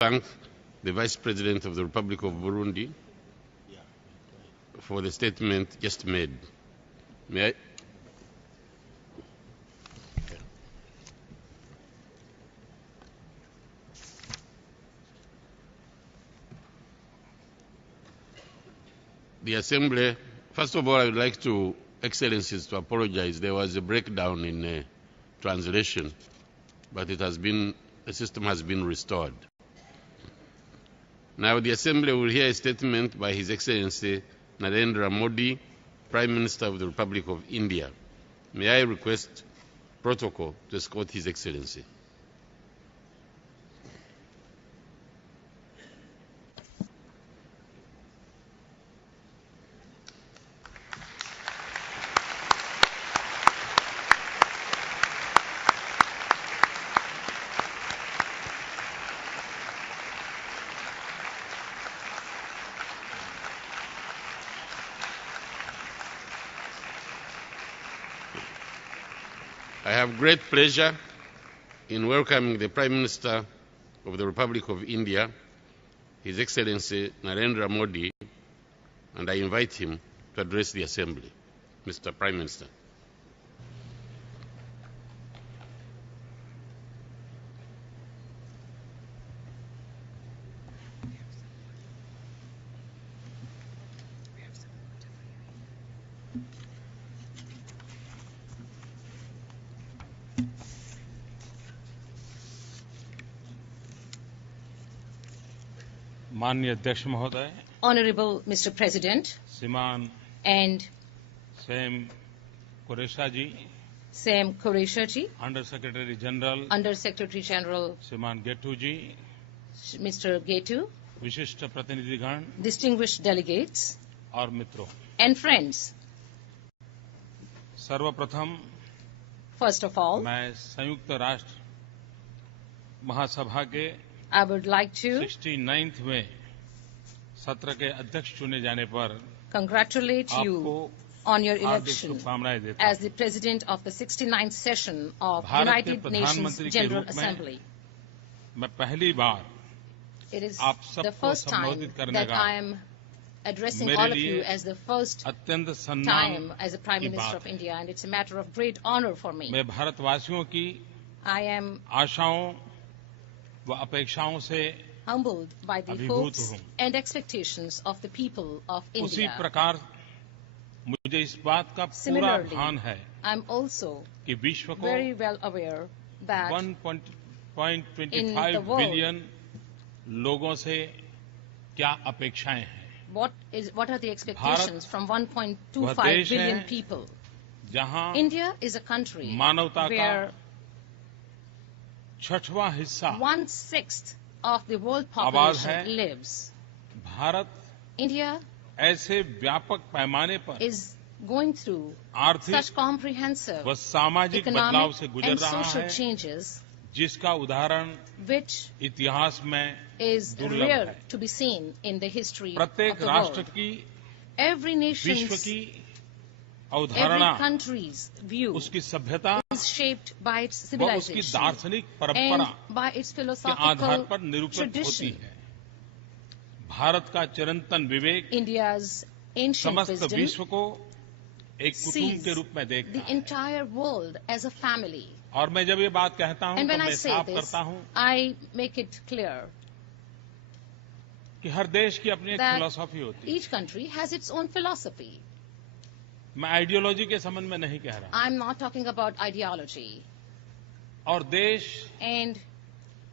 Thank the Vice President of the Republic of Burundi for the statement just made. May I? The Assembly, first of all, I would like to, Excellencies, to apologize. There was a breakdown in translation, but the system has been restored. Now the Assembly will hear a statement by His Excellency Narendra Modi, Prime Minister of the Republic of India. May I request protocol to escort His Excellency. I have great pleasure in welcoming the Prime Minister of the Republic of India, His Excellency Narendra Modi, and I invite him to address the Assembly. Mr. Prime Minister. माननीय अध्यक्ष महोदय, Honorable Mr. President श्रीमान and Sam Qureshi ji, Sam Qureshi ji, under secretary general Under Secretary General श्रीमान गेटू जी, Mr. Getu, विशिष्ट प्रतिनिधिगण distinguished delegates और मित्रों, and friends. सर्वप्रथम First of all, मैं संयुक्त राष्ट्र महासभा के I would like to 69वें सत्र के अध्यक्ष चुने जाने पर congratulate आपको you on your Hardik election शुभकामनाएं देता as the President of the 69th session of Bharat के United Nations प्रधानमंत्री के General रूप में Assembly. मैं पहली बार It is आप the सबको first time संबोधित करने that का I am addressing मेरे all of लिए you as the first अत्यंत सम्मान time as a Prime की Minister बात of है। India, and it's a matter of great honor for me. मैं भारतवासियों की I am आशाओं व अपेक्षाओं से humbled by the अभिभूत hopes हूँ। and expectations of the people of उसी India. प्रकार मुझे इस बात का पूरा Similarly, भान है I'm also कि विश्व को very well aware that 1.25 in the world, billion लोगों से क्या अपेक्षाएं हैं। what are the expectations from 1.25 देश billion है people. जहां India is a country मानवता का where 6वां हिस्सा 1/6 of the world आबाद population है। lives. भारत India ऐसे व्यापक पैमाने पर is going through आर्थिक such comprehensive व सामाजिक बदलाव economic से गुजर and रहा social है, changes जिसका उदाहरण which इतिहास में is दुर्लभ rare है। to be seen in the history of प्रत्येक the राष्ट्र world. की Every विश्व nation's, की every अवधारणा, country's view उसकी सभ्यता is shaped by its व उसकी civilization दार्शनिक and परंपरा by its के आधार philosophical पर निरूपित होती tradition. है। भारत का चिरंतन विवेक India's ancient समस्त wisdom विश्व को एक कुटुंब sees के रूप में देखता the है। entire world as a family. और मैं जब ये बात कहता हूं And तो when I मैं say साफ this, करता हूं I make it clear कि हर देश की अपनी एक that फिलॉसफी होती है। each country has its own philosophy. मैं आइडियोलॉजी के संबंध में नहीं कह रहा। I'm not talking about ideology. और देश And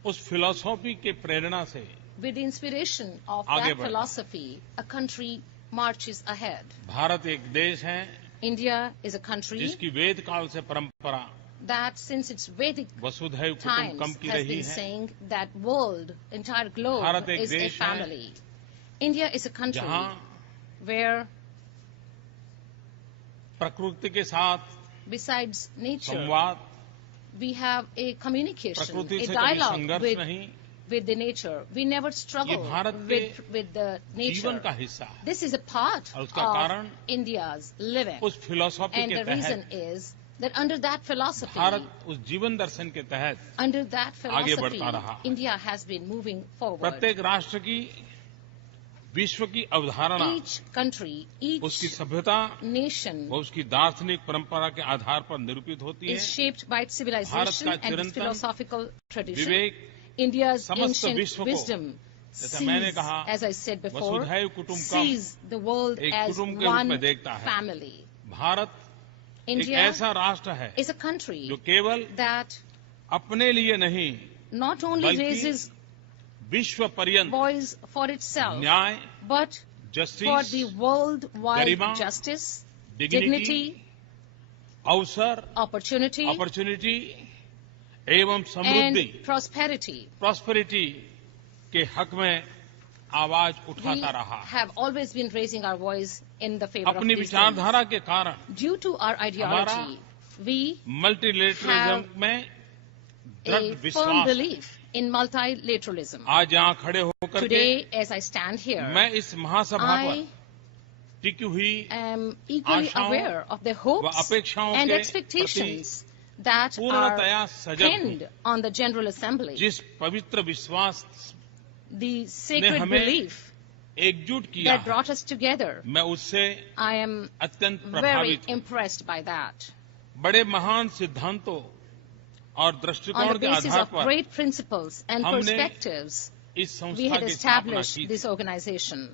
उस फिलॉसफी के प्रेरणा से with the inspiration of आगे that बढ़े। philosophy, a country marches ahead. Bharat एक देश है India is a country जिसकी वेद काल से परंपरा that since its Vedic वसुधैव times कुटुंबकम की has रही been है। saying that world, entire globe Bharat एक is a देश है family. India is a country जहां where प्रकृति के साथ besides nature, संवाद, we have a communication, प्रकृति a से कभी dialogue संघर्ष नहीं, with the nature. We never struggle ये भारत के with the जीवन nature. का हिस्सा है। This is a part और उसका of कारण India's living. उस फिलॉसफी And के the reason तहत is that under that philosophy, Bharat उस जीवन दर्शन के तहत under that आगे philosophy, बढ़ता रहा। India has been moving forward. प्रत्येक राष्ट्र की विश्व की अवधारणा, Each country, उसकी each सभ्यता nation वो उसकी दार्शनिक परंपरा के आधार पर निरूपित होती है। is shaped by its Bharat civilization का and its Chirantan philosophical tradition. Vivek India's समस्त ancient विश्व को, wisdom जैसा मैंने sees, कहा, as I said before, वसुधैव कुटुंबकम, sees the world एक as कुटुंब के रूप one में देखता है। family. भारत एक India ऐसा राष्ट्र है is a country जो केवल that अपने लिए नहीं not only बल्कि raises विश्व पर्यंत boys for itself, न्याय, but for justice, the worldwide Garima, justice, dignity, dignity, अवसर, opportunity, अपॉर्चुनिटी एवं समृद्धि, and prosperity. प्रॉस्पेरिटी के हक में आवाज We उठाता रहा। have always been raising our voice in the favor of अपनी these things. विचारधारा के कारण Due to our ideology, we multilateralism में दृढ़ a firm विश्वास। belief in multilateralism. आज यहाँ खड़े होकर के Today, as I stand here, मैं इस महासभा पर I टिकी हुई am equally आशाओं aware of the hopes अपेक्षाओं and के expectations that पूर्णतया are सजग pinned on the General Assembly. जिस पवित्र विश्वास The sacred हमें belief एकजुट किया that है, brought us together, मैं उससे I am अत्यंत very प्रभावित हूँ। impressed by that. बड़े महान सिद्धांतों और On दृष्टिकोण the के basis आधार of पर great principles and हमने perspectives, इस we संस्था had की स्थापना established की। this organization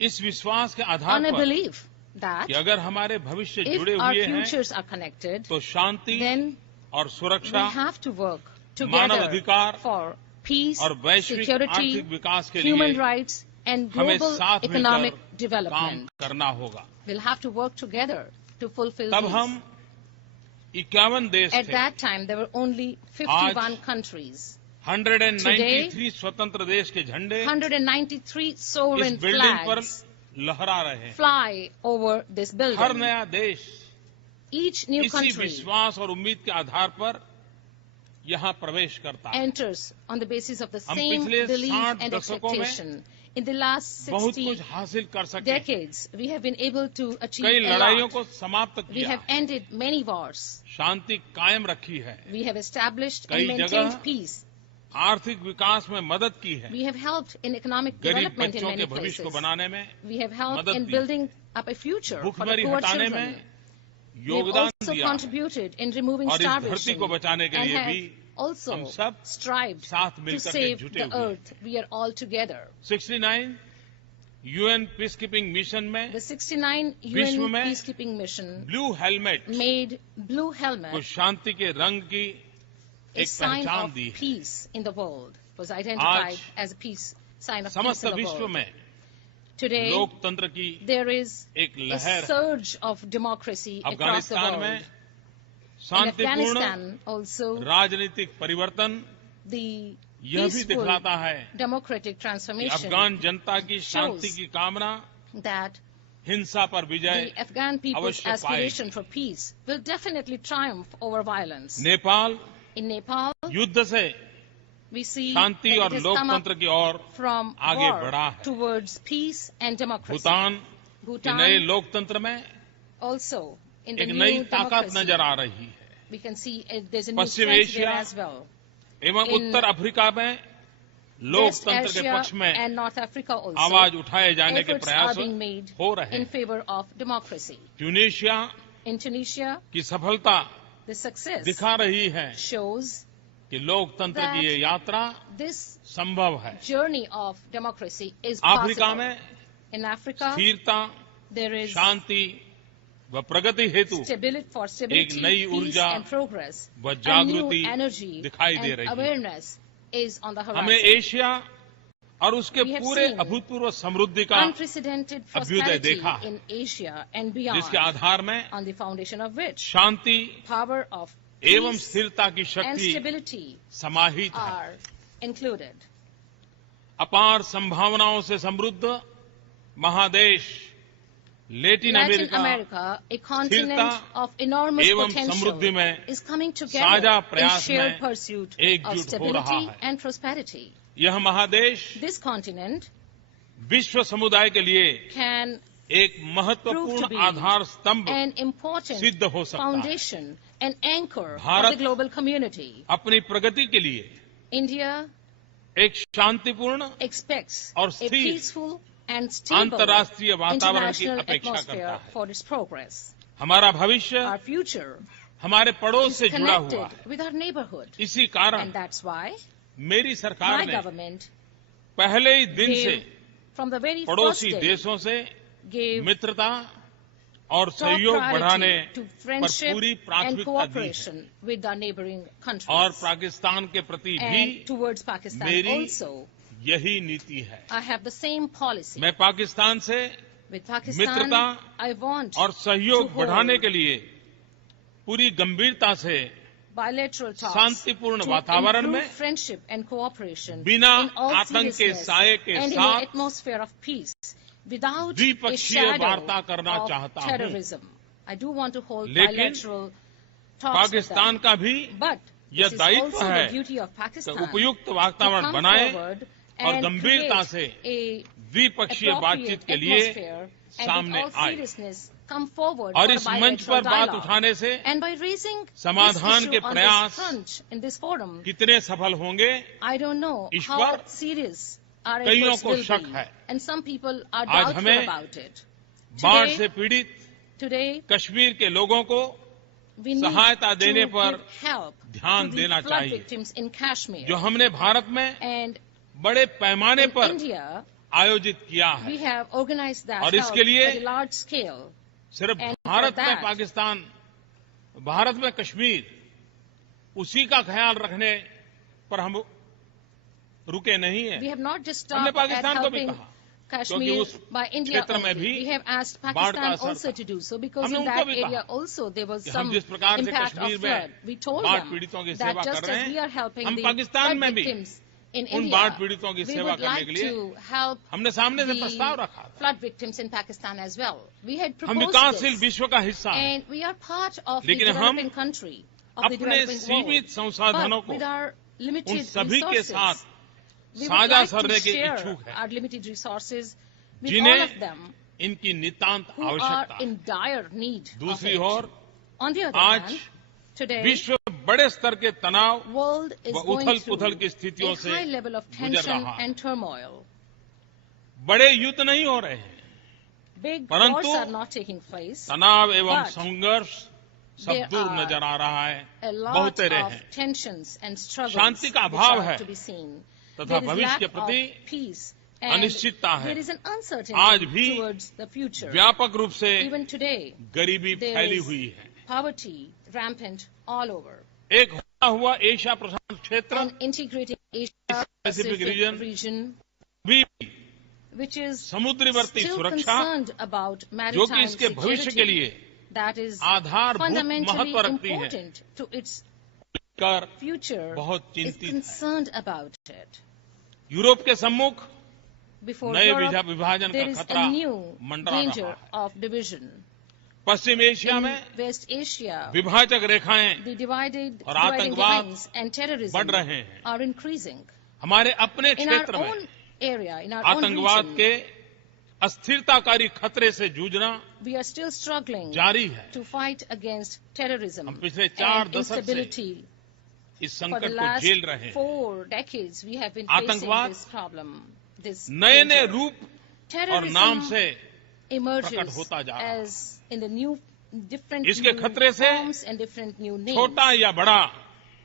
इस विश्वास के on आधार a पर belief that कि अगर हमारे भविष्य if जुड़े our हुए हैं futures are connected, तो शांति then और we सुरक्षा have to work Manav together अधिकार for peace, और वैश्विक security, आर्थिक विकास के human लिए rights, and हमें global साथ economic मिलकर काम development. करना होगा। We'll have to work together to fulfill तब these. हम 51 देश At थे, that time, there were only 51 countries. 193 स्वतंत्र देश के झंडे 193 इस sovereign बिल्डिंग पर flags लहरा रहे हैं। fly over this her building. नया देश Each new इसी country विश्वास और उम्मीद के आधार पर यहाँ प्रवेश करता है। enters on the basis of the हम same पिछले belief 60 and दशकों में expectation. In the last बहुत 60 कुछ हासिल कर सके, decades, we have been able to achieve कई a लड़ाइयों lot. को समाप्त We किया, have ended many wars. शांति कायम रखी है, We have established कई and जगह maintained peace. आर्थिक विकास में मदद की है, We have helped in economic गरीब development in बच्चों many के भविष्य को places. बनाने में, We have helped मदद in the. building up a future for the भूखमरी poor हटाने children. में We have योगदान also दिया है। contributed in removing और इस धरती starvation को बचाने के and लिए have भी also हम सब strived साथ to मिलकर के save जुटे the हुए हैं। earth. We are all together. 69 UN peace keeping mission में The 69 विश्व UN में peacekeeping mission blue helmet made blue को helmet शांति के रंग की a एक sign पहचान of दी है। peace in the world. It was identified आज as a peace sign of peace समस्त in the विश्व world. में Today, लोकतंत्र की there is एक a लहर है। surge of democracy across the Afghanistan world. में In शांतिपूर्ण Afghanistan, also, राजनीतिक परिवर्तन the यह भी peaceful दिखलाता है democratic कि transformation अफगान जनता की शांति shows की कामना that हिंसा पर विजय the Afghan people's अवश्य aspiration पाएगी। for peace will definitely triumph over violence. Nepal In Nepal, युद्ध से we see शांति that और it has come up लोकतंत्र की ओर from आगे war बढ़ा है। towards peace and democracy. Bhutan के नए Bhutan लोकतंत्र में also in the एक new नई ताकत democracy. नजर आ रही है We can see there's a new Paschim strength there Asia as well. एवं In उत्तर अफ्रीका में West लोकतंत्र के Asia पक्ष में and North Africa also, आवाज उठाए जाने के efforts are प्रयास being made हो रहे in हैं। favor of democracy. Tunisia In Tunisia, की सफलता the success दिखा रही है shows कि लोकतंत्र की ये यात्रा this संभव है। journey of democracy is Africa possible. में In Africa, स्थिरता, there is शांति व प्रगति हेतु stability, नई peace ऊर्जा and progress. व A new जागृति energy दिखाई दे and रही है। awareness is on the हमें horizon. एशिया और उसके We have पूरे seen अभूतपूर्व समृद्धि का Unprecedented अभ्युदय prosperity देखा है, in Asia and beyond, जिसके आधार में on the foundation of which Shanti power of एवं peace स्थिरता की and शक्ति stability समाहित है। are included. अपार संभावनाओं से समृद्ध महादेश Latin Latin America America, a continent स्थिरता of enormous एवं potential, समृद्धि में is coming साझा together in प्रयास shared में pursuit of एकजुट हो stability रहा है। and prosperity. यह महादेश This continent विश्व समुदाय के लिए can एक prove to महत्वपूर्ण be आधार स्तंभ an important सिद्ध हो सकता है। foundation and anchor for Bharat the global community. अपनी प्रगति के लिए India एक शांतिपूर्ण expects और a स्थिर peaceful and stable अंतर्राष्ट्रीय वातावरण की international अपेक्षा atmosphere करता है। for its progress. हमारा भविष्य Our future हमारे पड़ोस is से जुड़ा हुआ connected है। with our neighborhood, इसी कारण and that's why मेरी सरकार my ने government पहले ही दिन से gave, from the very first पड़ोसी day, देशों से gave मित्रता और top सहयोग बढ़ाने priority to पर friendship पूरी and प्राथमिकता दी है cooperation with our neighboring और countries. पाकिस्तान के प्रति And भी towards Pakistan मेरी also, यही नीति है। I have the same policy. मैं पाकिस्तान से With Pakistan, मित्रता I want और सहयोग to बढ़ाने hold के लिए पूरी गंभीरता से bilateral talks शांतिपूर्ण to वातावरण improve में friendship and cooperation बिना in all आतंक के seriousness साये के and in साथ an atmosphere of peace without a द्विपक्षीय shadow वार्ता करना of चाहता हूं। terrorism. I do want to hold लेकिन bilateral talks with Pakistan them. का भी But यह this is दायित्व also है the duty of कि Pakistan उपयुक्त to वातावरण come बनाए forward और and गंभीरता create से a द्विपक्षीय बातचीत appropriate के लिए atmosphere and सामने with all आए seriousness come forward और for इस a मंच bilateral पर बात dialogue. उठाने से And by raising this समाधान issue के on प्रयास this front, in this forum, कितने सफल होंगे I don't know इस how पर serious our कईयों efforts को will शक be. है। And some people are आज doubtful हमें about it. बाढ़ Today- से पीड़ित Today, कश्मीर के लोगों को we need सहायता देने to पर give help ध्यान to देना the flood चाहिए। victims in Kashmir. जो हमने भारत में And बड़े पैमाने in पर India, आयोजित किया है। we have organized that और help इसके लिए at a large scale. सिर्फ And for भारत में that- पाकिस्तान, भारत में कश्मीर, उसी का ख्याल रखने पर हम रुके नहीं We हैं। have not just हमने stopped at पाकिस्तान को भी helping कहा Kashmir उस by India क्षेत्र में only. भी We have asked बाढ़ का Pakistan असर also था। to do so because हमने in उनको that भी area कहा also there was कि हम some जिस प्रकार से impact कश्मीर of में flood. We told बाढ़ them पीड़ितों की that सेवा just कर रहे as we हैं, are helping हम the पाकिस्तान flood में भी victims in उन बाढ़ India, पीड़ितों की we सेवा would करने like के लिए to help हमने सामने से प्रस्ताव the रखा था। flood victims in Pakistan as well. We had हम proposed विकासशील this, विश्व का हिस्सा हैं, and we are part of the लेकिन हम developing country, of the अपने developing सीमित world. संसाधनों But को with our उन limited सभी के resources, साथ we would साझा like to करने के share इच्छुक हैं, our limited resources with all जिन्हें of them इनकी नितांत who are आवश्यकता है। in dire need of दूसरी it. Ore On the other आज hand, today, विश्व बड़े स्तर के तनाव world is व going उथल-पुथल की through स्थितियों a से high level of गुजर tension रहा है। and turmoil. बड़े युद्ध नहीं हो रहे हैं, Big परंतु wars are not taking place. तनाव एवं But संघर्ष सब there दूर are नजर आ रहा है, A lot बहुतेरे of हैं tensions and struggles शांति का which अभाव are है to be seen. तथा There is भविष्य lack के of प्रति peace and अनिश्चितता है। there is an आज uncertainty भी towards the future. व्यापक रूप से Even today, गरीबी there फैली is हुई है। poverty rampant all over. एक होता हुआ एशिया प्रशांत क्षेत्र And integrating Asia Pacific Pacific region region, भी which is समुद्रीवर्ती still सुरक्षा concerned about जो कि maritime इसके भविष्य के security, लिए that is आधारभूत fundamentally महत्व रखती है, important to its कर future, बहुत is चिंतित है। concerned about it. यूरोप के सम्मुख Before नए Europe, विभाजन there का is खतरा a new मंडरा danger रहा है। of division. Paschim Asia In में West Asia, विभाजक रेखाएं the dividing और आतंकवाद lines and terrorism बढ़ रहे हैं। are increasing. हमारे अपने In our क्षेत्र में own area, in our own आतंकवाद region, के अस्थिरताकारी खतरे से जूझना we are still struggling जारी है। to fight against terrorism हम पिछले 4 and दशक से instability. इस For संकट the को last झेल रहे हैं। 4 decades, we have been facing आतंकवाद this problem. This नए नए danger. रूप और Terrorism नाम से emerges प्रकट होता जा रहा है। as in the new different इसके new खतरे से forms and different new names, छोटा या बड़ा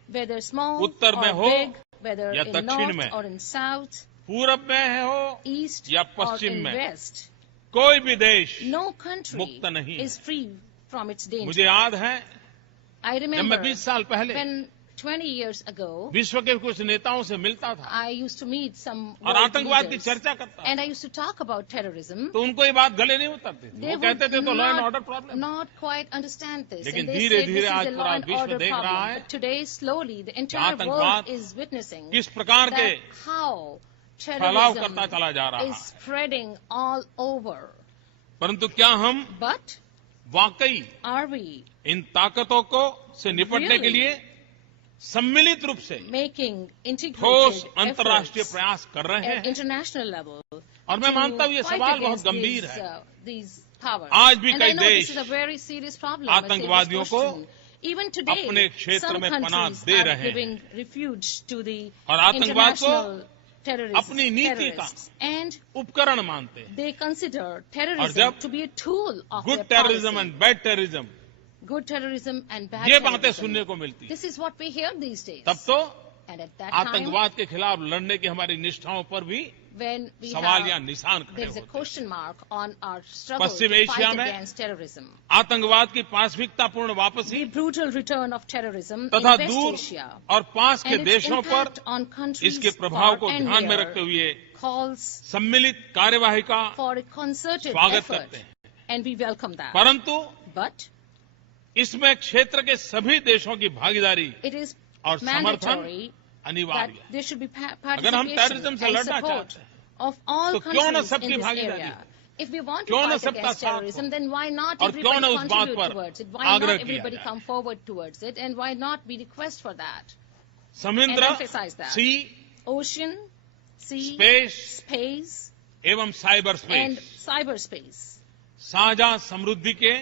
whether small उत्तर में or हो big, whether या in दक्षिण north में, or in south, पूरब में हो east या or पश्चिम in में, west, कोई भी देश no country मुक्त नहीं है। is free from its मुझे danger. याद है I जब मैं remember 20 साल पहले when 20 years ago, विश्व के कुछ नेताओं से मिलता था I used to meet some और world आतंकवाद की leaders, चर्चा करता था, and I used to talk about terrorism. तो उनको ये बात गले नहीं उतरती थी। They वो कहते थे would तो law and order not, problem. not quite understand this. लेकिन And they धीरे said धीरे this आज is a पूरा law and विश्व order देख रहा problem. है But today, slowly, the entire आतंकवाद world is witnessing किस प्रकार के that how फैलाव terrorism करता चला जा रहा is है। spreading all over. परंतु क्या हम But वाकई are we इन ताकतों को से निपटने के Really? लिए सम्मिलित रूप से making ठोस integrated अंतर्राष्ट्रीय efforts प्रयास कर रहे at हैं? international level और मैं मानता हूं ये fight सवाल बहुत against गंभीर these, है। these powers. आज भी And कई I know this देश is a very serious problem. a serious आतंकवादियों को question. Even today, अपने क्षेत्र some में पनाह countries दे are रहे हैं। giving refuge to the और आतंकवाद को international अपनी नीति का terrorists, and उपकरण मानते हैं। they consider और terrorism जब to be a tool of good their terrorism policy. And bad terrorism Good terrorism and bad ये बातें terrorism. सुनने को मिलती है। This is what we hear these days. तब तो And at that time, आतंकवाद के खिलाफ लड़ने की हमारी निष्ठाओं पर भी when we सवाल या have, निशान खड़े there is a होते हैं। question mark on our struggle Paschim to Asia fight में against terrorism. आतंकवाद की पाशविकतापूर्ण The वापसी brutal return of terrorism in तथा West दूर Asia और पास के and its देशों पर impact on countries इसके प्रभाव far को and ध्यान में near रखते हुए calls सम्मिलित कार्यवाही का for a concerted स्वागत effort, करते हैं। and we welcome that. परंतु But इसमें क्षेत्र के सभी देशों की भागीदारी it is और समर्थन mandatory that अनिवार्य है। there should be अगर हम participation terrorism से and लड़ना support चाहते हैं, of all तो क्यों न countries सबकी in this भागीदारी area. हो? If we want to क्यों न fight सबका against साथ हो? terrorism, then why not और क्यों न everybody उस बात contribute पर towards it? Why आग्रह not किया everybody जाए? come forward towards it? And why not we request for that? समुद्र, And emphasize that. Sea, Ocean, sea, space space, एवं साइबर and स्पेस cyberspace साझा समृद्धि के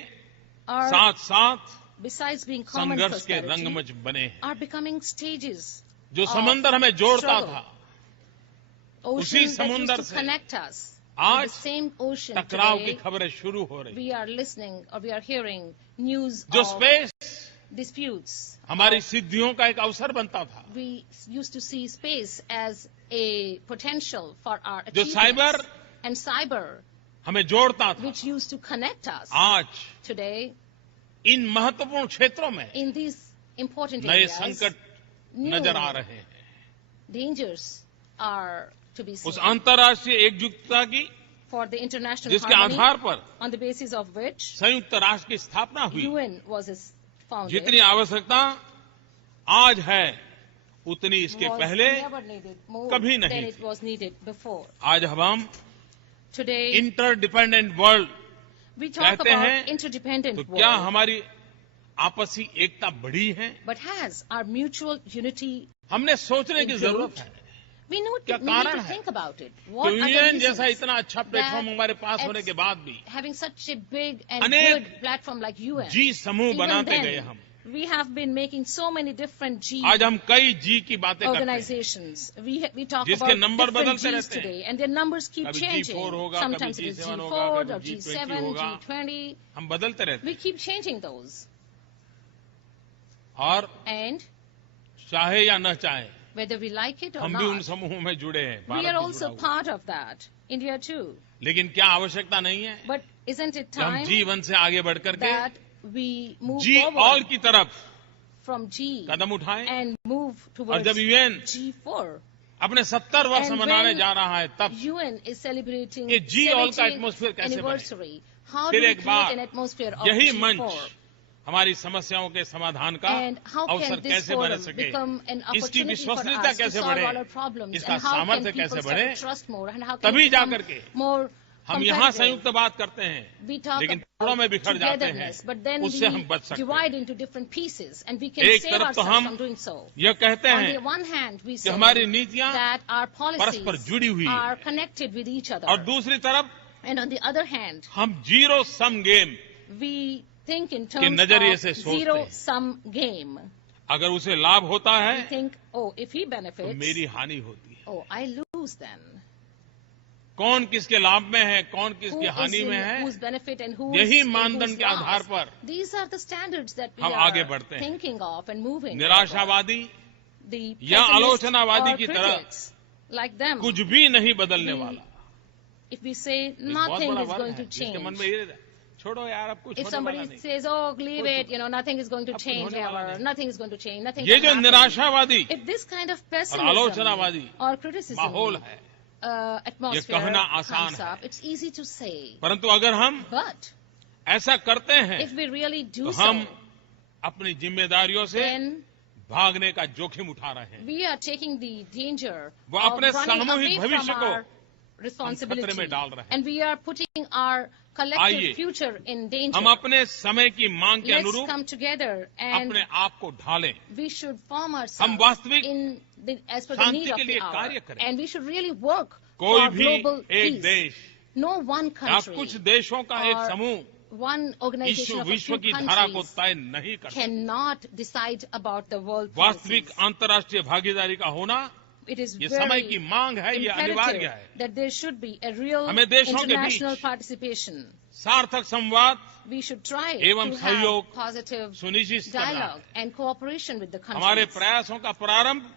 are, साथ साथ besides being common संघर्ष के prosperity, रंगमंच बने हैं। are becoming stages. जो of समंदर हमें जोड़ता struggle. था, Oceans that used समुंदर to से connect us. आज The same ocean टकराव की today, खबरें शुरू हो रही हैं। we are listening or we are hearing news जो of स्पेस disputes. हमारी सिद्धियों का एक अवसर बनता था, We used to see space as a potential for our जो achievements. साइबर And cyber, हमें जोड़ता था, which used to connect us. आज Today, इन महत्वपूर्ण क्षेत्रों में in these important नए areas, संकट new नजर आ रहे हैं। dangers are to be seen उस अंतर्राष्ट्रीय एकजुटता की for the international जिसके harmony, आधार पर on the basis of which संयुक्त राष्ट्र की स्थापना हुई, UN was founded. जितनी आवश्यकता आज है उतनी इसके was पहले never needed more कभी than नहीं it was needed before. आज अब हम Today, interdependent world we talk कहते about हैं, interdependent तो क्या world, हमारी आपसी एकता बढ़ी है? but has our mutual unity? हमने सोचने की जरूरत है। We need क्या to कारण है? think about it. तो What are the यूएन जैसा reasons? इतना अच्छा प्लेटफॉर्म हमारे पास होने के बाद भी Having such a big and अनेक good platform like UN, जी समूह even बनाते गए then, हम। we have been making so many different G आज हम कई जी की बातें करते हैं, organizations. We talk जिसके about नंबर different बदलते Gs रहते हैं। today, and their numbers keep कभी changing. G4 होगा, Sometimes कभी it is G7 G4 होगा, or कभी G7, G20 होगा। G20. हम बदलते रहते We हैं। keep changing those. और And चाहे या न चाहे whether we like it or हम भी उन not, समूहों में जुड़े हैं, we भारत are भी also जुड़ा हुआ है। part of that. India too. लेकिन क्या आवश्यकता नहीं है But isn't it कि हम time G1 से आगे बढ़ करके that we move G all forward की तरफ from G कदम उठाएं? and move और towards जब यूएन G4? अपने 70 वर्ष And मनाने when जा रहा है तब UN is celebrating ये G ऑल का 70th एटमॉस्फेयर कैसे बने? anniversary. How फिर do we एक create bar an atmosphere of यही G4? मंच हमारी समस्याओं के समाधान का And how अवसर can this कैसे बन forum सके, become an इसकी opportunity for विश्वसनीयता us to कैसे solve बढ़े, all our problems? इसका And how can सामर्थ्य people कैसे start बढ़े, to trust more? And how can तभी we जा become करके more हम यहाँ competitive? संयुक्त बात करते हैं, We talk लेकिन about टुकड़ों में बिखर जाते हैं, togetherness, but then उससे हम बच we सकते divide हैं। into different pieces, and we can एक save तरफ तो ourselves हम from doing so. यह कहते On the हैं one hand, we कि say हमारी नीतियां that our परस्पर जुड़ी हुई policies हैं, are connected with each और other, दूसरी तरफ and on the other hand, हम zero sum game we think in के terms नजरिए से of सोचते हैं। zero-sum game. अगर उसे लाभ होता We है think, oh, if he तो benefits, मेरी हानि होती है। oh, I lose then. कौन किसके लाभ में है, कौन Who किसकी is हानि में in है, whose benefit and who यही is in मानदंड whose के आधार loss. पर These are the standards that we हम आगे are बढ़ते हैं। thinking of and moving. निराशावादी forward. The या pessimists आलोचनावादी or की तरह critics, like them, कुछ भी नहीं बदलने We वाला। if we say एक बहुत nothing बड़ा is वर्ग going है to जिसके मन change, में ये छोड़ो यार, अब कुछ if होने वाला somebody नहीं। says, oh, leave it, nothing is going to अब कुछ change होने वाला ever, नहीं। nothing is going to change, nothing ये can जो happen. निराशावादी If this kind of और pessimism आलोचनावादी or criticism माहौल है, atmosphere कहना आसान comes है। up, it's easy to say. परंतु अगर हम But ऐसा करते हैं if we really do तो so, हम अपनी जिम्मेदारियों से then भागने का जोखिम उठा रहे हैं। we are taking the danger वो of अपने running सामूहिक away from भविष्य को our responsibility, खतरे में डाल रहे हैं। and we are putting our आइए, collective future in danger. हम अपने समय की मांग के Let's अनुरूप come together and अपने आप को ढालें। we should form हम ourselves वास्तविक in as per the Shanti need of के the लिए hour, कार्य करें। and we should really work कोई for भी global एक peace. देश No one या country कुछ देशों का एक or समूह one organization of a विश्व few की धारा को countries तय नहीं कर सकता। cannot decide about the world वास्तविक policies. अंतर्राष्ट्रीय भागीदारी का होना It is ये समय very की मांग है, ये अनिवार्य imperative है। that there should be a real हमें देशों के international बीच participation. सार्थक संवाद We should try एवं to सहयोग have positive सुनिश्चित करना dialogue है। and cooperation with the हमारे countries. प्रयासों का प्रारंभ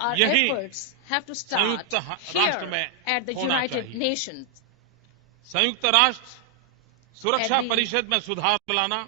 Our यही efforts have to start संयुक्त राष्ट्र here में at the होना United चाहिए। Nations. संयुक्त राष्ट्र सुरक्षा At the- परिषद में सुधार लाना,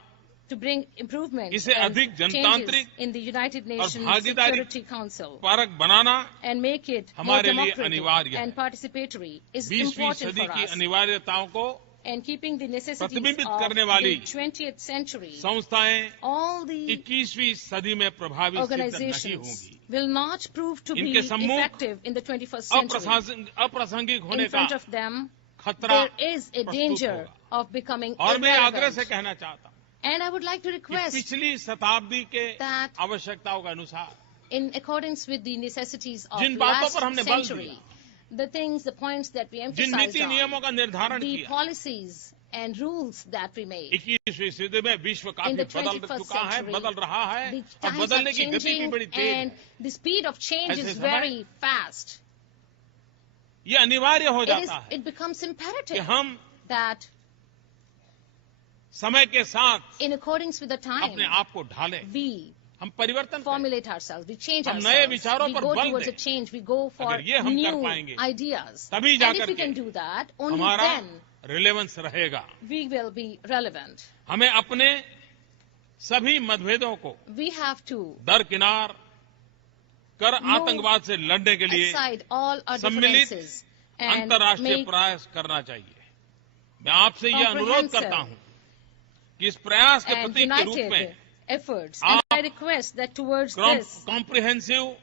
To bring improvement इसे and अधिक changes जनतांत्रिक in the United Nations भागीदारी Security Council परक बनाना and make it more हमारे लिए democratic अनिवार्य है। and participatory is 20वीं important सदी for की us. अनिवार्यताओं को And keeping the necessities प्रतिबिंबित of करने वाली the 20th century, संस्थाएं all the 21वीं सदी में प्रभावी सिद्ध नहीं organizations होंगी। will not prove to be इनके सम्मुख effective in the 21st century. अप्रासंगिक होने In का front of them, खतरा there is a प्रस्तुत danger होगा। of becoming और मैं आग्रह से irrelevant. कहना चाहता हूं And I would like to कि request पिछली शताब्दी के that आवश्यकताओं के अनुसार in accordance with the necessities of जिन बातों last पर हमने बल century, the things, the points that we Jin emphasized नीति on, नियमों का निर्धारण the किया, policies and rules that we made. 21वीं सदी में विश्व In काफी the बदल 21st चुका है, century, बदल रहा है the और times are बदलने की गति भी changing बड़ी तेज and है। the speed of change ऐसे is समय very fast. ये अनिवार्य हो जाता है It becomes कि imperative हम that समय के साथ in accordance with the time, अपने आप को ढालें, we हम परिवर्तन करें। formulate ourselves, we change हम नए ourselves, विचारों we पर go बल towards a दें। change, we go for अगर ये हम कर new पाएंगे, ideas. तभी And जाकर if we can के do that, only हमारा then रिलेवेंस रहेगा। we will be relevant. हमें अपने सभी मतभेदों को We have to दरकिनार कर आतंकवाद से लड़ने के लिए aside all our सम्मिलित differences and अंतर्राष्ट्रीय make प्रयास करना चाहिए। मैं आपसे ये अनुरोध करता हूं कि इस प्रयास के and प्रतीक के रूप united में efforts. आप And I request that towards this, comprehensive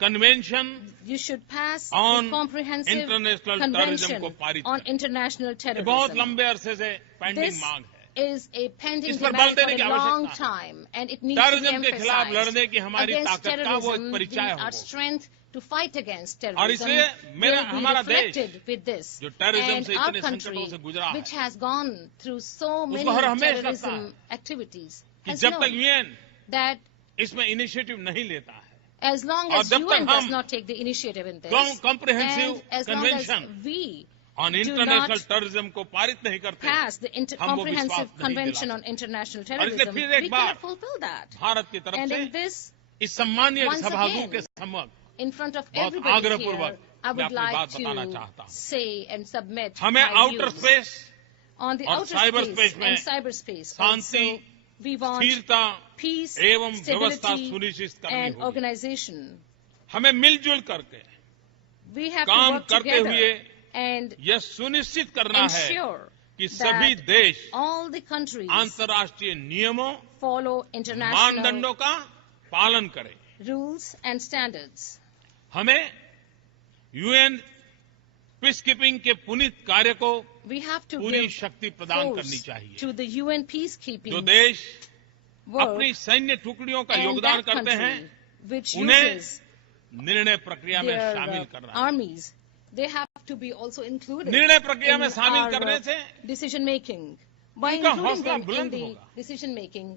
convention you should pass on the comprehensive international terrorism convention को पारित on करें। international बहुत terrorism. लंबे अरसे से पेंडिंग This मांग है। is a pending इस पर demand बल for देने की a long आवश्यकता है। time, and it needs to be terrorism के खिलाफ emphasized. लड़ने की हमारी Against ताकत का वो एक terrorism, परिचय our हो। strength to fight against और terrorism इसलिए will be हमारा देश reflected with this. जो terrorism And से our इतने country, संकटों से गुजरा है, which has gone through so many उसको हर हमेश लगता terrorism activities, कि has जब तक known यूएन that इसमें इनिशिएटिव नहीं लेता है, as long और as जब तक UN does हम not take the initiative in this, comprehensive and as long as convention we on do international not terrorism को पारित नहीं करते, pass the हम वो comprehensive विश्वास नहीं convention दिला on international और इसलिए terrorism, फिर एक we bar cannot fulfill that. Bharat की तरफ And से in this, इस सम्मानीय once सभागु again, के समक्ष in front of बहुत everybody आग्रहपूर्वक here, I मैं would अपनी like बात बताना to चाहता हूं। say and submit हमें my outer views. Space On the और outer cyber space space में and cyberspace, Shanti, also, we want स्थिरता peace, एवं व्यवस्था stability, सुनिश्चित करनी and होगी। organization. हमें मिलजुल करके We have to काम work करते together हुए and यह सुनिश्चित करना है ensure कि सभी that देश all the countries अंतर्राष्ट्रीय नियमों, follow international मानदंडों का पालन करें। rules and standards. हमें यूएन पीसकीपिंग के पुनीत कार्य को We have to पूरी give शक्ति प्रदान करनी force चाहिए। to the UN जो peacekeeping देश work अपनी सैन्य टुकड़ियों का and योगदान that करते हैं, country which उन्हें uses निर्णय प्रक्रिया में their शामिल करना है। armies, they have to be also included निर्णय प्रक्रिया in में शामिल our करने से decision making. By उनका including हौसला them in बुलंद the होगा। decision making,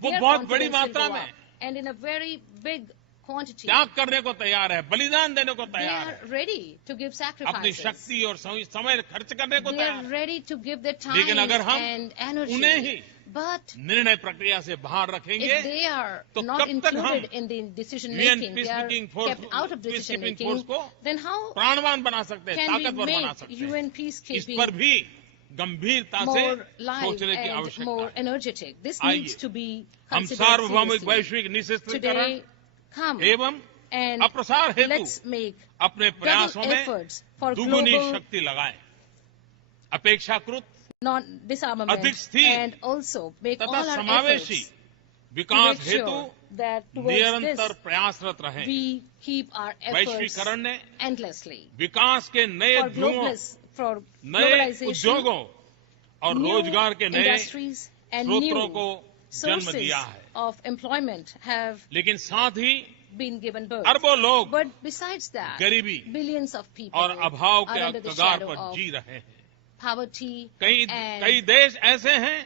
वो their बहुत बड़ी confidence will मात्रा go में up. And in a very big quantity, त्याग करने को तैयार है, बलिदान देने को they तैयार are है, ready to give अपनी sacrifices. शक्ति और समय खर्च करने को They तैयार are है। ready to give their time लेकिन अगर हम and उन्हें energy. ही But निर्णय प्रक्रिया से बाहर रखेंगे if they are तो not कब तक हम included in the decision UN making, they are peacekeeping force- kept out of decision peacekeeping making, force को then how प्राणवान बना सकते हैं, can we ताकतवर बना make सकते हैं। UN इस peacekeeping पर भी गंभीरता से more live सोचने की and आवश्यकता more है। energetic? This आइए, needs to be हम considered सार्वभौमिक seriously. वैश्विक निःशस्त्रीकरण Today, come एवं and अप्रसार हेतु let's make अपने प्रयासों double में efforts for दुगुनी global शक्ति लगाएं। अपेक्षाकृत non-disarmament अधिक स्थिर and also make all तथा our समावेशी efforts to विकास make हेतु sure that towards निरंतर this प्रयासरत रहें। we keep our efforts वैश्वीकरण ने endlessly विकास के नए for ध्रुवों, for नए globalization, उद्योगों और new रोजगार के नए industries and स्रोतों new को जन्म sources दिया है। of employment have लेकिन साथ ही been given birth. अरबों लोग But besides that, गरीबी billions of people और अभाव are के under the कगार shadow पर of जी रहे हैं। poverty. कई देश ऐसे हैं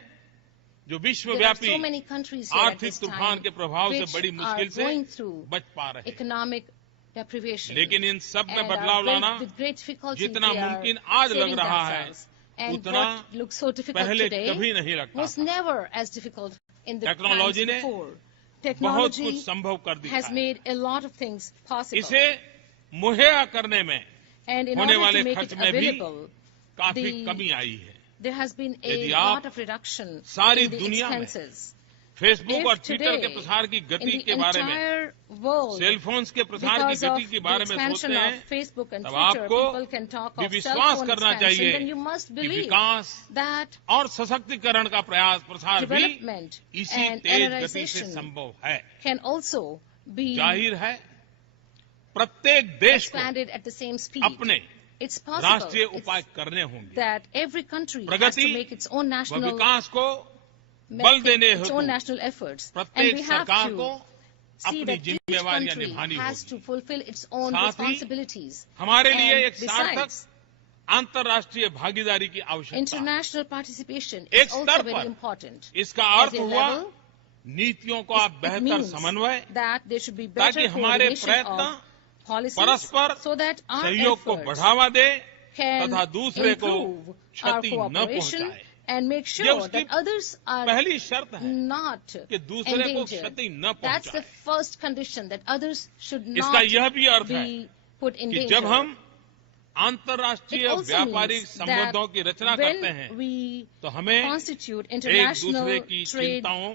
जो There are विश्वव्यापी so many countries here at आर्थिक this तूफान time के प्रभाव से which बड़ी are मुश्किल से going through बच पा रहे हैं। economic deprivation. लेकिन इन सब में And बदलाव are लाना with great difficulty जितना they are मुमकिन आज लग saving रहा है, themselves. And उतना what looks so difficult पहले today कभी नहीं लगता was था। never as difficult in the times technology ने before. बहुत Technology कुछ संभव कर दिया has है। made a lot of things possible. इसे मुहैया करने में And in होने order वाले to make खर्च it में भी available, काफी the- कमी आई है। there has been यदि a आप lot of reduction सारी in the दुनिया में expenses. फेसबुक और If ट्विटर के today, प्रसार की in गति the के बारे में, entire world, सेल फोन्स के प्रसार की because of गति के the बारे में expansion सोचते of हैं, Facebook and तब Twitter, आपको people can talk भी of cell विश्वास phone करना expansion, चाहिए then you must कि believe विकास that और सशक्तिकरण का प्रसार भी development इसी and तेज गति से energization संभव है। can also be जाहिर है प्रत्येक देश को expanded at the same speed. अपने It's possible राष्ट्रीय उपाय करने होंगे। that every country has Pragati to make its own व national विकास को बल देने its हेतु own national efforts, and प्रत्येक we have सरकार को to see अपनी that each जिम्मेवारियां country निभानी has होगी। to fulfill its own साथ ही responsibilities. हमारे लिए And एक सार्थक besides, अंतर्राष्ट्रीय भागीदारी की आवश्यकता है। international participation एक is also स्तर very पर important. इसका At अर्थ a हुआ level, नीतियों का it बेहतर means समन्वय, that there should be ताकि better हमारे coordination प्रयत्न of policies परस्पर so that our सहयोग को efforts बढ़ावा दे can तथा दूसरे को improve our क्षति न cooperation पहुंचाए। and make ये sure उसकी that others are पहली शर्त है not कि दूसरे को endangered. क्षति न That's the पहुंचाए। first condition, that others should इसका not यह भी अर्थ है be put in कि danger. जब हम It अंतर्राष्ट्रीय also व्यापारिक means संबंधों की that रचना करते हैं when we तो हमें constitute एक international दूसरे की trade चिंताओं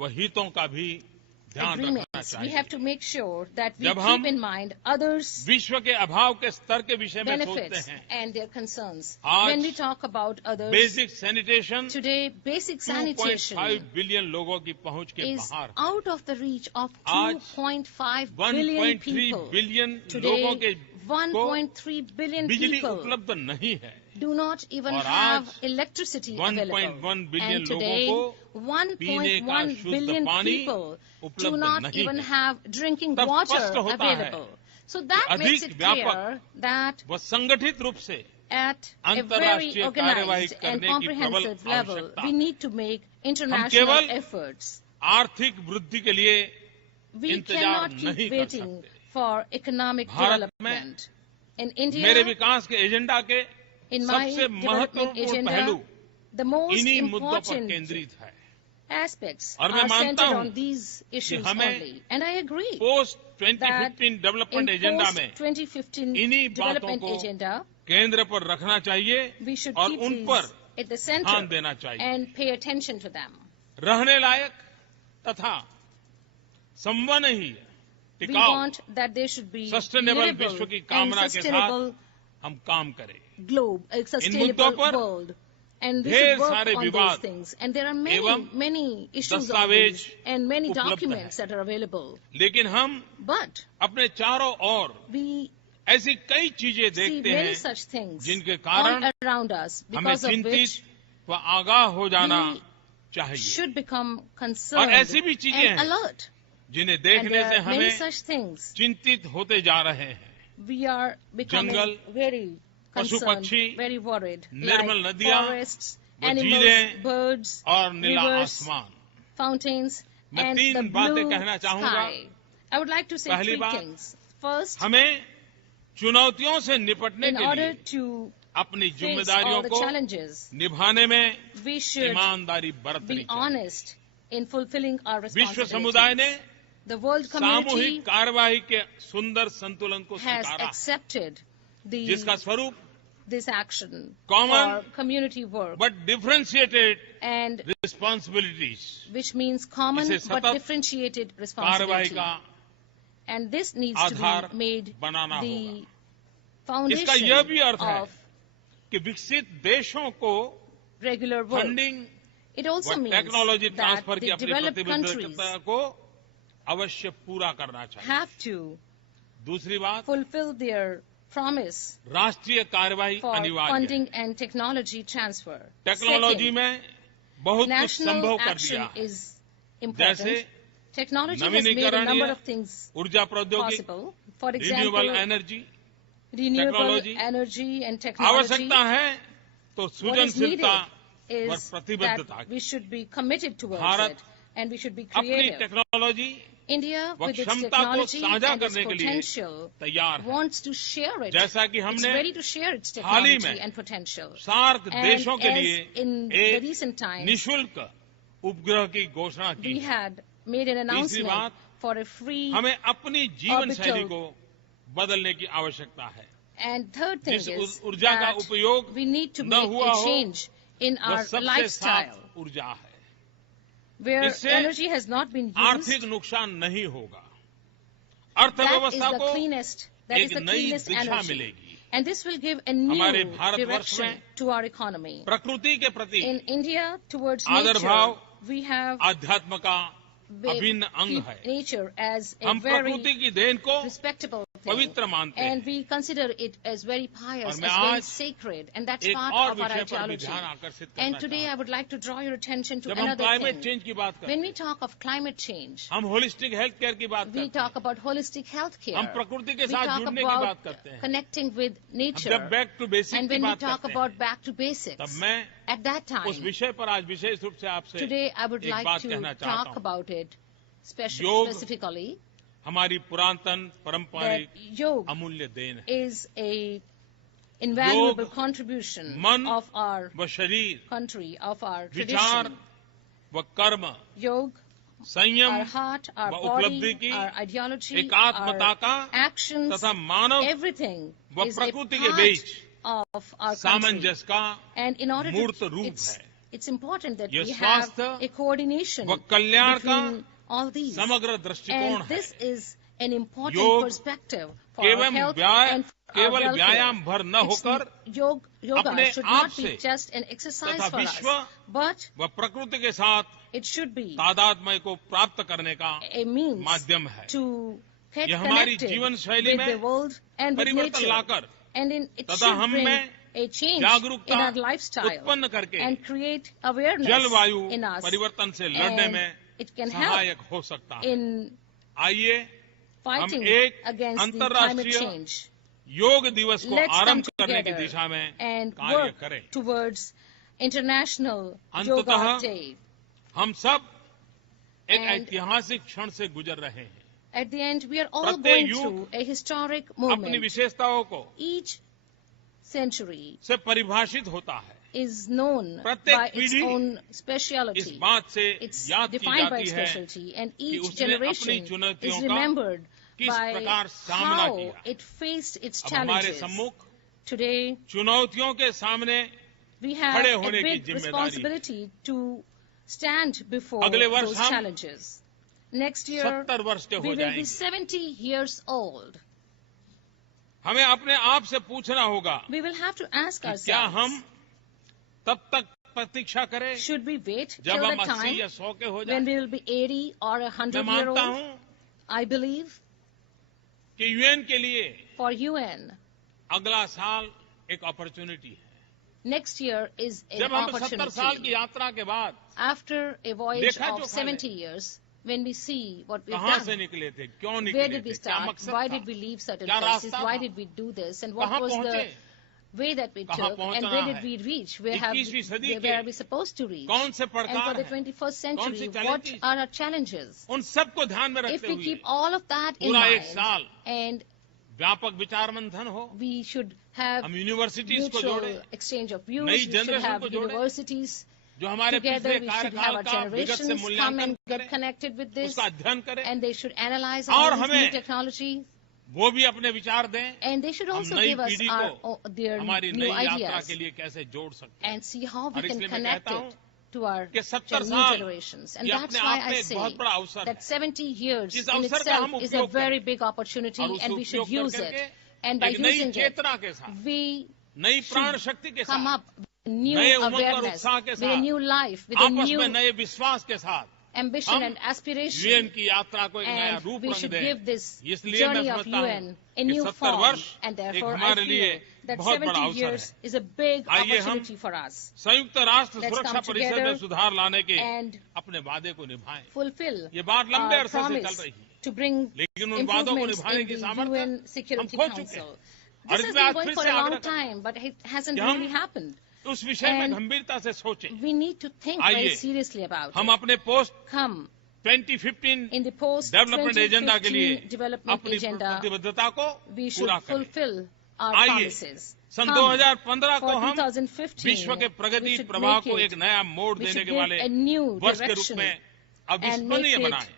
व हितों का भी ध्यान रखना agreements, we have चाहिए। to make sure that we जब keep हम in mind others' विश्व के अभाव के स्तर के विषय में सोचते benefits हैं, and their concerns. आज When we talk about others, basic sanitation today basic 2.5 sanitation billion लोगों की पहुंच के is बाहर है। out of the reach of आज 2.5 billion 1.3 people. बिलियन लोगों Today, के 1.3 billion बिजली people उपलब्ध नहीं है do not even और have आज electricity 1.1 available. बिलियन And लोगों today, को पीने का 1.1 शुद्ध billion पानी people do उपलब्ध not नहीं even है। have drinking तब water स्पष्ट होता है available. So that कि makes अधिक it व्यापक clear that व संगठित रूप से at a very अंतर्राष्ट्रीय कार्यवाही organized and करने की प्रबल comprehensive level, आवश्यकता we है। need to make international केवल efforts. आर्थिक वृद्धि के लिए We इंतजार cannot नहीं keep कर waiting सकते। for economic Bharat development. In मेरे India, विकास के एजेंडा के in my सबसे development महत्वपूर्ण पहलू agenda, the most इन्हीं मुद्दों पर important केंद्रित है। aspects और मैं are मानता centered हूं on these issues हमें only. And I agree post that 2015 development in agenda में post-2015 इन्हीं बातों development को agenda, केंद्र पर रखना चाहिए we should और keep उन these पर at the ध्यान center देना चाहिए। and pay attention to them. रहने लायक तथा संवहनीय We टिकाऊ want that there should be sustainable livable विश्व की and कामना के sustainable साथ हम काम करें। globe, a sustainable मुद्दों पर world. And we ढेर should work सारे on those विवाद things. And there are many, एवं many issues on दस्तावेज these and many उपलब्ध documents हैं। that are available. लेकिन हम But अपने चारों ओर we ऐसी कई चीजें see देखते many हैं such things जिनके all कारण around us, हमें because of चिंतित which व आगाह हो जाना we चाहिए should become concerned ऐसी भी चीजें and हैं alert. जिन्हें And देखने there से are many हमें such things. चिंतित होते जा रहे हैं। We are becoming jungle, very पशु concerned, पक्षी, very worried. निर्मल Like नदियां, forests, व animals, झीलें birds, और नीला rivers, आसमान। fountains, मैं and 3 the बातें blue कहना चाहूंगा। sky. I would like to say पहली 3 बात, things. First, हमें चुनौतियों से निपटने in के order लिए to अपनी face जिम्मेदारियों all the को challenges, निभाने में we should ईमानदारी बरतनी be चाहिए। honest in fulfilling our विश्व समुदाय ने responsibilities. The world community सामूहिक कार्यवाही के सुंदर संतुलन को has स्वीकारा accepted जिसका स्वरूप this action Common for community work, but differentiated and responsibilities which means common इसे but सतत differentiated कार्यवाही responsibility. का And this needs to Aadhaar be made banana the होगा। foundation इसका यह भी अर्थ है of कि विकसित देशों को regular work. Funding It also व means टेक्नोलॉजी that ट्रांसफर की the अपनी developed countries प्रतिबद्धता को अवश्य पूरा करना चाहिए। have to दूसरी बात, fulfill their promise राष्ट्रीय कार्यवाही for अनिवार्य है। funding and technology transfer. Technology Second, में बहुत कुछ national संभव कर दिया action है, is important. जैसे Technology has made a number नवीनीकरणीय of things ऊर्जा प्रौद्योगिकी, possible. For renewable example, energy, renewable technology. energy and technology. आवश्यकता है तो What is सृजनशीलता needed पर is प्रतिबद्धता that we should be committed towards Bharat it and we should be अपनी creative. Technology India, व with its क्षमता को technology साझा and its करने के लिए potential, तैयार है। wants to share it. जैसा कि It's हमने ready to share its hall he technology में and potential. सार्क And देशों के as लिए in the एक recent times, निशुल्क उपग्रह की घोषणा की we है। had made an announcement बात, for a free. हमें अपनी जीवन orbital. शैली को बदलने की आवश्यकता है। And third thing जिस is ऊर्जा का that उपयोग we need to न make हुआ a हो, change in वह our सबसे lifestyle, साफ ऊर्जा है। where इससे energy has not been आर्थिक used. नुकसान नहीं होगा। That is अर्थव्यवस्था the को cleanest. That is एक the नई cleanest दिशा energy. मिलेगी। And this will give a new हमारे भारतवर्ष direction में to our economy. प्रकृति के प्रति In India, towards आदर nature, भाव we have आध्यात्म का अभिन्न अंग है। nature as a हम very प्रकृति की देन को respectable thing. पवित्र मानते हैं। And we consider it as very pious, और as मैं very आज sacred, and that's एक part और of our विषय पर भी ideology. ध्यान आकर्षित करना And today चाहता I would like to draw your attention to हूं। जब हम another क्लाइमेट thing. चेंज की बात करते When we हैं, talk of climate change, हम होलिस्टिक हेल्थ केयर की बात we करते talk about holistic health care. हैं, हम प्रकृति के We साथ talk जुड़ने की about बात करते हैं। connecting with हम nature. जब बैक टू बेसिक And की when we बात talk करते हैं, about back to basics, तब मैं at that time, उस विषय पर आज विशेष रूप से आपसे today I would एक like बात to कहना चाहता talk हूं। about it योग specifically, हमारी पुरातन that पारंपरिक yoga अमूल्य देन है। is a invaluable योग, contribution मन of our व शरीर, country, of our विचार tradition. व कर्म, Yoga, संयम our heart, our व body, उपलब्धि की our ideology, एकात्मता our का actions, तथा मानव everything व is a प्रकृति के part beach of our country. सामंजस्य का And in order मूर्त to, रूप है। it's important that ये we have स्वास्थ्य a coordination व कल्याण का between all these. समग्र दृष्टिकोण And है। this is an important योग perspective for our केवल health व्यायाम and for our केवल welfare. व्यायाम भर न होकर Yoga अपने should आप not be से just an exercise तथा for us, विश्व but व प्रकृति के साथ it should be तादात्म्य को प्राप्त करने का a means माध्यम है। to get यह हमारी connected जीवन शैली with the में world and with परिवर्तन nature. लाकर And it तथा should हम bring में a change जागरूकता in our lifestyle उत्पन्न करके and create awareness जलवायु in us. परिवर्तन से लड़ने And में it can help सहायक हो सकता है। in आइए fighting एक against the climate अंतर्राष्ट्रीय change. योग दिवस को Let's come आरंभ करने की together दिशा में and कार्य work करें। towards International अंततः Yoga Day. हम सब एक And ऐतिहासिक क्षण से गुजर रहे हैं। At the end, we are all प्रत्येक going युग through a historic अपनी moment. विशेषताओं को Each century से परिभाषित होता है। is known प्रत्येक by its पीढ़ी own इस speciality. बात से It's याद की defined by जाती its है specialty, and कि each उसने generation अपनी चुनौतियों is का remembered किस by प्रकार सामना how किया। it faced its अब हमारे challenges. सम्मुख Today, चुनौतियों के सामने we have खड़े a होने की big जिम्मेदारी है। responsibility to stand before अगले वर्ष those हम challenges. Next year, 70 वर्ष के we हो will be जाएंगे। 70 years old. हमें अपने आप से पूछना होगा We will have to ask कि क्या ourselves, हम तब तक प्रतीक्षा करें should we wait जब till हम the 80 time या 100 के हो when जाएं? we will be 80 or मैं 100-year-old? मानता हूं I believe कि यूएन के लिए for UN, अगला साल एक अपॉर्चुनिटी है। next year is an जब हम 70 साल की opportunity. यात्रा के बाद After a voyage देखा of जो 70 years, when we see what we've कहां से done, निकले थे, क्यों निकले where did we थे, क्या start, मकसद why था, did we leave certain क्या places, रास्ता why था, did we do this, and what कहां was पहुंचे, the way that we कहां took, and पहुंचना where है, did we reach, where 21वीं सदी के where are we supposed to reach, कौन से and पड़कार for the हैं, 21st कौन सी century, what challenges? are our challenges? उन सबको ध्यान में If रखते we हुए keep all of that in पूरा एक mind, साल and व्यापक विचार मंथन हो, we should have हम यूनिवर्सिटीज को mutual जोड़े, exchange of views, नई we should generation have को जोड़े, universities जो हमारे together, पिछले we should have कार्यकाल our का विगत से generations come मूल्यांकन and get करें, connected with this, उसका अध्ययन करें, and they should analyze और all this new हमें technology, वो भी अपने विचार दें, and they should हम also नई give us पीढ़ी their हमारी new नई यात्रा ideas के लिए कैसे जोड़ सकते हैं। and see how we और can इसलिए मैं connect कहता it to our कि 70 new साल generations. And ये that's अपने why आप I में एक say बहुत बड़ा अवसर है। that 70 years इस in अवसर का itself हम is a उपयोग very करें big opportunity, और उस and we should उपयोग use करके it. And by एक नई using it, चेतना के साथ, we नई प्राण should शक्ति के come साथ, up with new नए उमंग और awareness, उत्साह के with a साथ, new life, with a आपस में new नए विश्वास के साथ ambition and aspiration, यूएन की यात्रा को एक नया and रूप we रंग should दें। give this इसलिए मैं journey of समझता UN हूँ a कि new 70 form, वर्ष and एक therefore I हमारे लिए feel that बहुत बड़ा 70 अवसर years है। is a big आइए हम opportunity for us. संयुक्त राष्ट्र Let's सुरक्षा come परिषद में together सुधार लाने के and अपने वादे को निभाएं। fulfill ये बात लंबे our अरसे से चल promise रही है, to bring लेकिन उन वादों को improvements निभाने in की the सामर्थ्य UN हम Security खो चुके हैं। Council. और This has इसमें been आज going फिर for से a आग्रह long करते हैं time, but it hasn't कि हम really happened. उस विषय में And गंभीरता से सोचें। We need to think very आइए seriously about हम it. अपने post Come 2015 in the development agenda के लिए post-2015 development अपनी agenda, प्रतिबद्धता को we should पूरा करें। fulfill our आइए promises. सन Come 2015 को for हम 2015, विश्व के we प्रगति should प्रवाह make को it, एक नया मोड़ we देने should के give वाले a new वर्ष के रूप direction में and make अविस्मरणीय it बनाएं।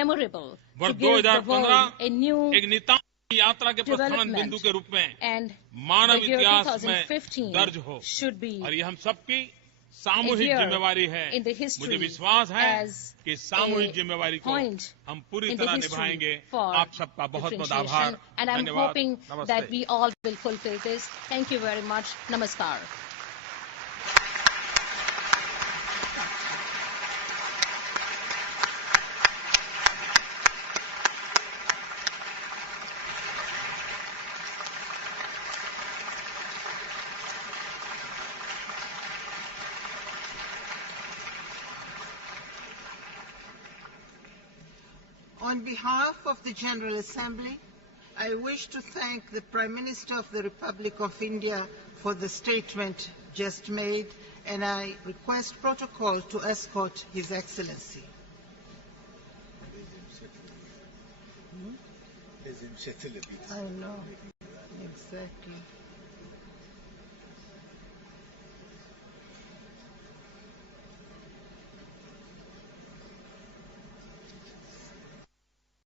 memorable वर्ष to give the world 2015 a new एक नितांत यात्रा के प्रस्थान development, बिंदु के रूप में and मानव the year इतिहास में 2015 दर्ज हो should be और ये हम सबकी a सामूहिक year जिम्मेवारी है। in the मुझे history विश्वास है as कि सामूहिक a जिम्मेवारी को point हम पूरी in the तरह history निभाएंगे। for आप सबका बहुत बहुत आभार, differentiation, and I'm धन्यवाद, hoping नमस्ते। that we all will fulfill this. Thank you very much. Namaskar. On behalf of the General Assembly, I wish to thank the Prime Minister of the Republic of India for the statement just made, and I request protocol to escort His Excellency. I know, exactly.